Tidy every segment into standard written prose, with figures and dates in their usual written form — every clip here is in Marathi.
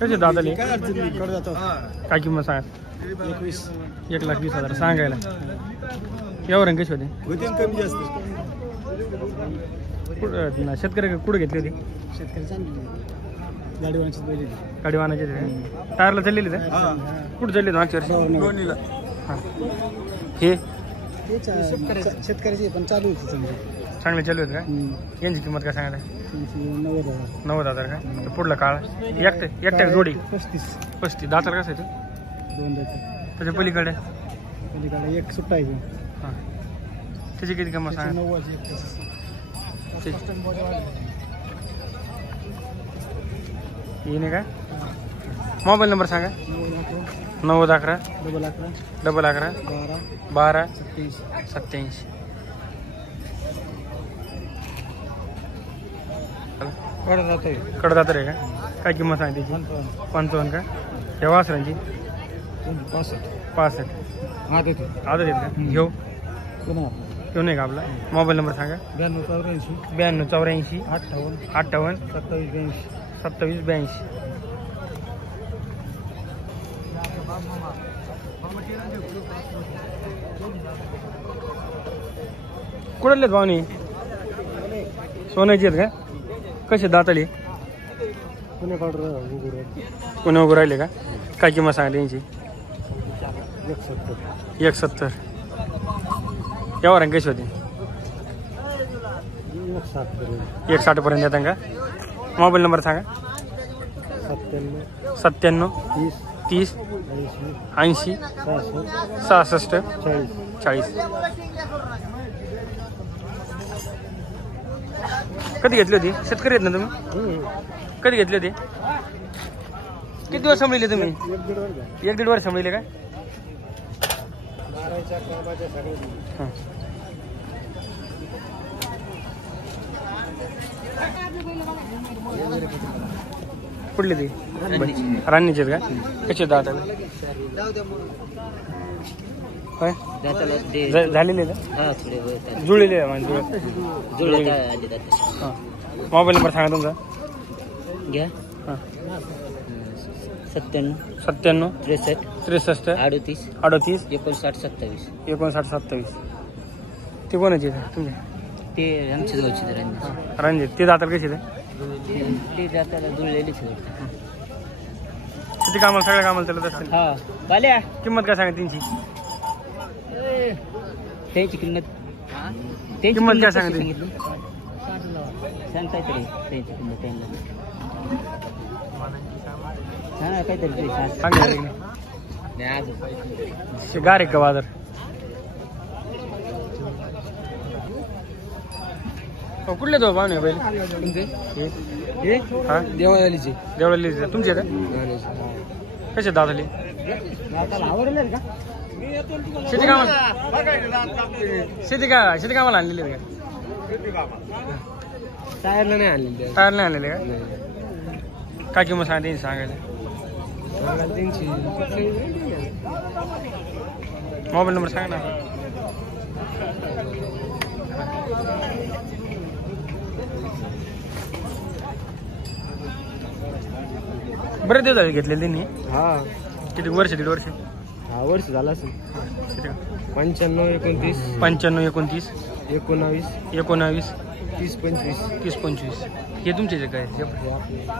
कसे दाताले काय अडचण नाही कडे जातो काय किंमत सांगा 1,20,000 सांगायला यावर कशी होते होते कमी जास्त शेतकरी कुठे घेतली होती शेतकरी चांगली गाडीवानाची बैल गाडीवानाचे टायरला चाललेली ते कुठे चालली मागच्या वर्षी दोन्हीला हां हे शेतकऱ्याची पण चालू होती समजा चांगले चालू होते का यांची किंमत काय सांगायला 90,000 90,000 का पुढला काळ एकट्या जोडी 35 दाताला कसं आहे ते 2 दात त्याच्या पलीकडे एक सुट्टा आहे हां त्याची किती किंमत सांगा 90 येणे का मोबाईल नंबर सांगा 9011 11 12 27 कडदातर आहे का काय किंमत सांगा त्याची 55 का या वासरांची 65 आदत येत का घेऊ घेऊ नाही का आपला मोबाईल नंबर सांगा 92 84 58 27 82 कुठले भावनी सोन्याची आहेत का कसे दाताली पुणे उघड राहिले का काय किंमत सांगा त्यांची 170 यावर कशी होती 160 पर्यंत येतात का मोबाईल नंबर सांगा 97 30 80 66 40 कधी घेतली होती शेतकरी आहेत ना तुम्ही कधी घेतली होती किती दिवस सांभाळले तुम्ही 1-1.5 वर्ष सांभाळले का कुठली ती राणीचे का कसे दाताला झालेले जुळलेले मोबाईल नंबर सांगा तुमचा घ्या हां 97 63 63 38 38 59 27 ते कोणाचे तुमचे ते आमच्या जवळचे रणजित ते दाताला कसे ते जाताला जुळलेलीच किती कामाला सगळ्या कामाला चालत असतील हा बाल्या किंमत काय सांगा त्यांची त्यांची किंमत काय सांगा सांग काहीतरी त्यांची किंमत त्यांना हा काहीतरी गारे का बाजार कुठले तो पाहुणे पहिले देवळालीचे तुमचे का कसे दादाली शेती कामाला आणलेली का टायरला नाही आणलेले का काय किंमत सांगा त्यांची सांगायला मोबाईल नंबर सांगा ना बरेच दिवस झाले घेतलेले त्यांनी हा किती वर्ष 1.5 वर्ष वर्ष झाला असेल 95 29 95 29 19 19 30 25 30 25 हे तुमचे जे काय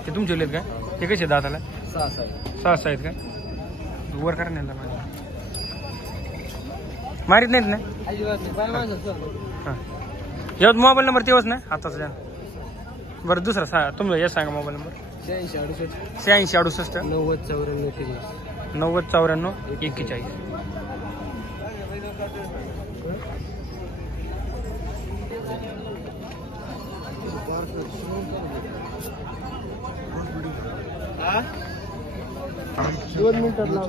ते तुमचे लेत का ते कसे दाताला 6 आहेत का वर करा नाही मारीत नाहीत ना हां यात मोबाईल नंबर तेव्हाच ना आताच द्या बरं दुसरा तुमचा या सांगा मोबाईल नंबर 86 68 90 94 41 2 मिनिटात लाव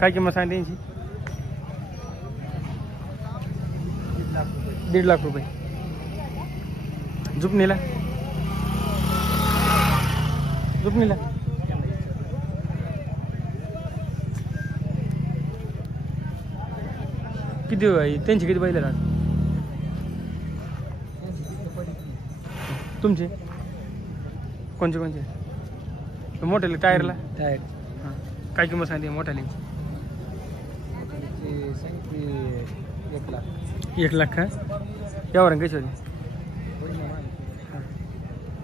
काय किंमत सांगते त्यांची 1.5 लाख रुपये जुपणीला किती त्यांची किती बैल आहेत? तुमचे कोणचे कोणचे? मोठ्याले टायरला टायर हां काय किंमत सांगते मोठ्याले? 1 लाख का? यावर कशी होती?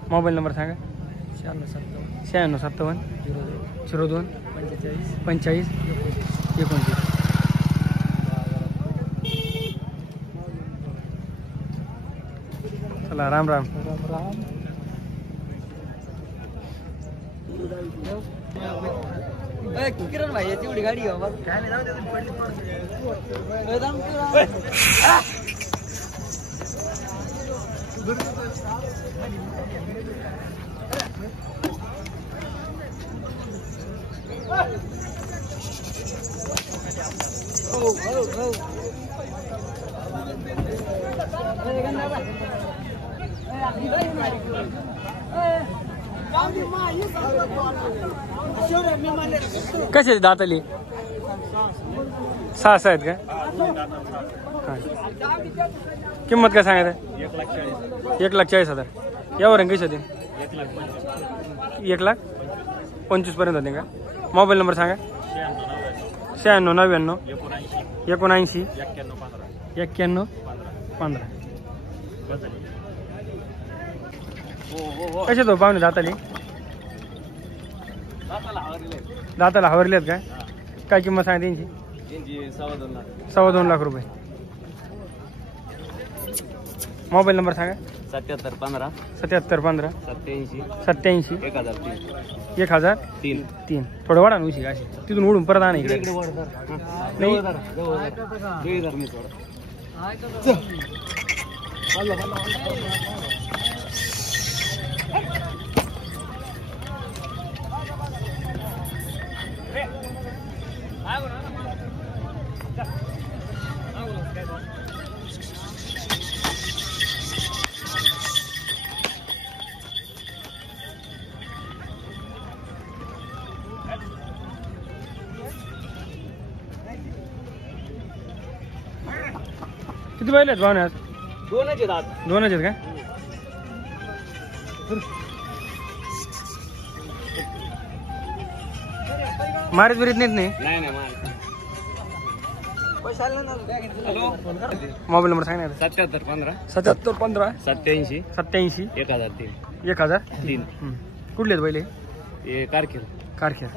मोबाईल नंबर सांगा. 9657 02 45 29. चला राम राम. किरण भाई तेवढी गाडी काय नाही जाऊ कसे दाताली? 6 आहेत का? किंमत काय सांगत आहे? 1,40,000. यावर कशी होते? 1,25,000 पर्यंत होते का? मोबाईल नंबर सांगा. 96 99 79 91 15. कसे तो पाहुणे दाताली? दाताला हवरलेत का? काय किंमत सांगा त्यांची? 2.25 लाख रुपये. मोबाईल नंबर सांगा. 7715 7715 87 87 1003 1003. थोडं वाढा ना उशी अशी तिथून उडून परत आणा इकडे. नाही किती बैल आहेत भावने आज? 2 आहेत. 2 आहेत का? मारीत बिरीत नाहीत? नाही. मोबाईल नंबर सांगा. 7715 7715 87 87 1003 1003. कुठले आहेत बैल? हे कारखेल. कारखेर.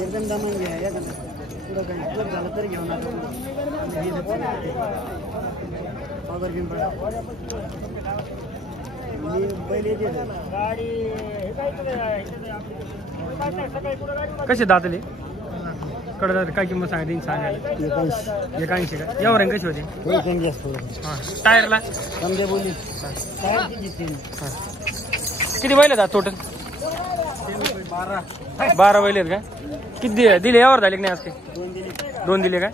एकदम दमन घ्या पुढं काही झालं तरी घेऊन कसे दातले? कडे जाते काय किंमत सांगा? सांगायला 81 का? यावर कशी होते? टायरला किती बैल आहेत टोटल? 12 बैल आहेत का? किती दिले? यावर झाले की नाही आज? काही 2 दिले का?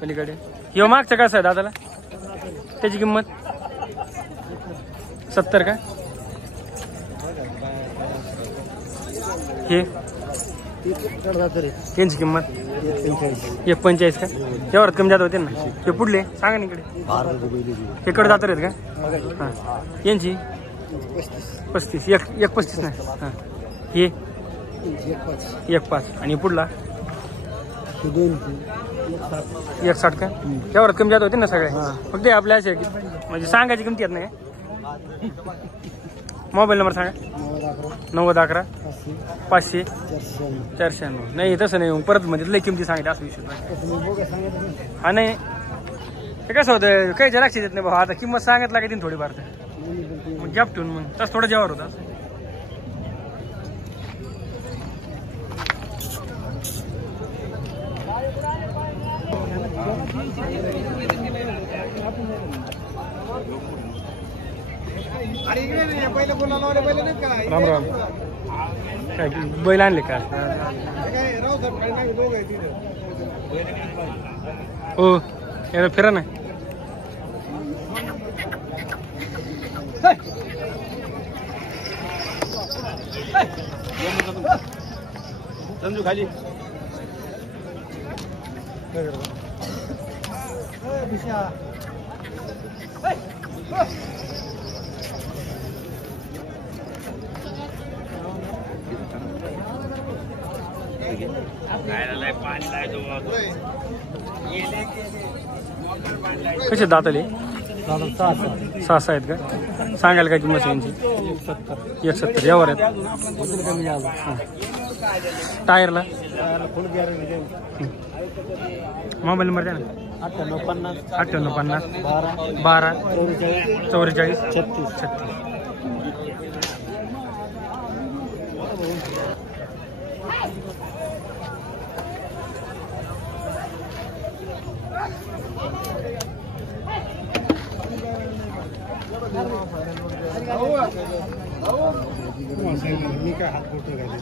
पलीकडे हे मागचं कसं आहे दादाला? त्याची किंमत 70 का? हे त्यांची किंमत 1.45 का? यावर कमी जात होते ना. हे पुढले सांगा ना इकडे. हे कडे जात आहेत का? हां यांची 35. 1.35 नाही. हां हे 1.5 आणि पुढला 1.60 का? यावर कमी जात होते ना सगळे. फक्त आपल्या असे म्हणजे सांगायची किमती येत नाही. मोबाईल नंबर सांगा. 9011 500 496. नाही तसं नाही परत म्हणजे लई किमती सांगितलं असं विषय. हा नाही ते कसं होतं काही लक्ष देत नाही बाबा. आता किंमत सांगत लागेल थोडीफार तर मग गॅप ठेवून मग तसं थोडं जेवावर होतं. राम राम. काय बैल आणले का? हो याला फिरा ना. समजू खाली कसे दातले 6 आहेत का सांगायला काय किंमत यांची 170 यावर आहेत टायरला मोबाईल नंबर द्या ना 9850 12 44 36. मी काय हात फोटो घाले